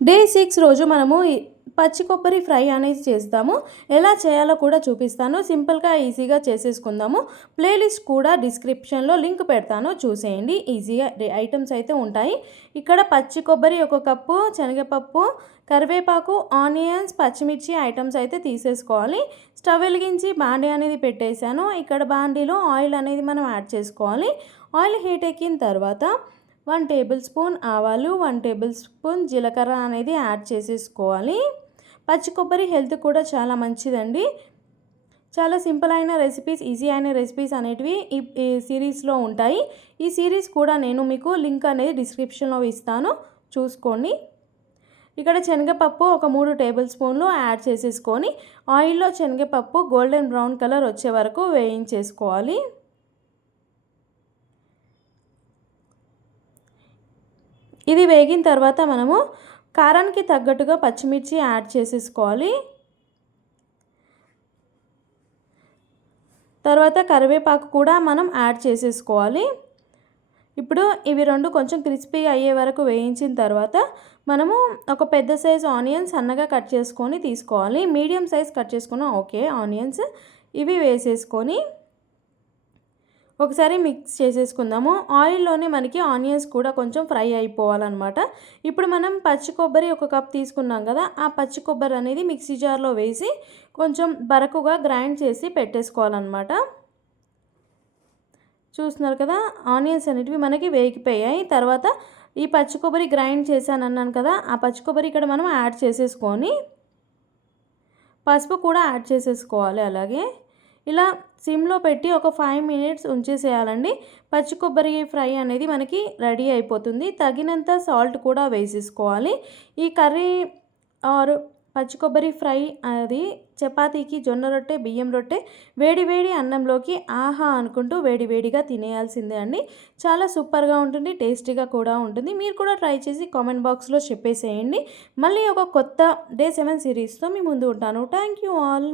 Day 6 రోజు మనము పచ్చి కొబ్బరి ఫ్రై అనేది చేస్తాము. ఎలా చేయాలో కూడా చూపిస్తాను. సింపుల్‌గా, ఈజీగా చేసేసుకుందాము. ప్లేలిస్ట్ కూడా డిస్క్రిప్షన్‌లో లింక్ పెడతాను, చూసేయండి. ఈజీగా ఐటమ్స్ అయితే ఉంటాయి. ఇక్కడ పచ్చి కొబ్బరి 1 కప్పు, శనగపప్పు, కరివేపాకు, ఆనియన్స్, పచ్చిమిర్చి ఐటమ్స్ అయితే తీసేసుకోవాలి. స్టవ్ వెలిగించి బాండీ అనేది పెట్టేశాను. ఇక్కడ బాండీలో ఆయిల్ అనేది మనం యాడ్ చేసుకోవాలి. ఆయిల్ హీట్ ఎక్కిన తర్వాత 1 టేబుల్ స్పూన్ ఆవాలు, 1 టేబుల్ స్పూన్ జీలకర్ర అనేది యాడ్ చేసేసుకోవాలి. పచ్చి కొబ్బరి హెల్త్ కూడా చాలా మంచిదండి. చాలా సింపుల్ అయిన రెసిపీస్, ఈజీ అయిన రెసిపీస్ అనేటివి ఈ సిరీస్లో ఉంటాయి. ఈ సిరీస్ కూడా నేను మీకు లింక్ అనేది డిస్క్రిప్షన్లో ఇస్తాను, చూసుకోండి. ఇక్కడ శనగపప్పు ఒక 3 టేబుల్ స్పూన్లు యాడ్ చేసేసుకొని ఆయిల్లో శనగపప్పు గోల్డెన్ బ్రౌన్ కలర్ వచ్చే వరకు వేయించేసుకోవాలి. ఇది వేగిన తర్వాత మనము కారానికి తగ్గట్టుగా పచ్చిమిర్చి యాడ్ చేసేసుకోవాలి. తర్వాత కరివేపాకు కూడా మనం యాడ్ చేసేసుకోవాలి. ఇప్పుడు ఇవి 2 కొంచెం క్రిస్పీ అయ్యే వరకు వేయించిన తర్వాత మనము ఒక పెద్ద సైజ్ ఆనియన్స్ సన్నగా కట్ చేసుకొని తీసుకోవాలి. మీడియం సైజ్ కట్ చేసుకున్న ఓకే ఆనియన్స్. ఇవి వేసేసుకొని ఒకసారి మిక్స్ చేసేసుకుందాము. ఆయిల్లోనే మనకి ఆనియన్స్ కూడా కొంచెం ఫ్రై అయిపోవాలన్నమాట. ఇప్పుడు మనం పచ్చి కొబ్బరి 1 కప్ తీసుకున్నాం కదా, ఆ పచ్చి కొబ్బరి అనేది మిక్సీ జార్లో వేసి కొంచెం బరకుగా గ్రైండ్ చేసి పెట్టేసుకోవాలన్నమాట. చూస్తున్నారు కదా, ఆనియన్స్ అనేటివి మనకి వేగిపోయాయి. తర్వాత ఈ పచ్చి కొబ్బరి గ్రైండ్ చేశానన్నాను కదా, ఆ పచ్చి కొబ్బరి ఇక్కడ మనం యాడ్ చేసేసుకొని పసుపు కూడా యాడ్ చేసేసుకోవాలి. అలాగే ఇలా సిమ్లో పెట్టి ఒక 5 మినిట్స్ ఉంచేసేయాలండి. పచ్చి కొబ్బరి ఫ్రై అనేది మనకి రెడీ అయిపోతుంది. తగినంత సాల్ట్ కూడా వేసేసుకోవాలి. ఈ కర్రీ ఆర్ పచ్చి కొబ్బరి ఫ్రై అది చపాతీకి, జొన్న రొట్టె, బియ్యం రొట్టె, వేడి వేడి అన్నంలోకి ఆహా అనుకుంటూ వేడి వేడిగా తినేయాల్సిందే అండి. చాలా సూపర్గా ఉంటుంది, టేస్టీగా కూడా ఉంటుంది. మీరు కూడా ట్రై చేసి కామెంట్ బాక్స్లో చెప్పేసేయండి. మళ్ళీ ఒక కొత్త డే 7 సిరీస్తో మీ ముందు ఉంటాను. Thank you all.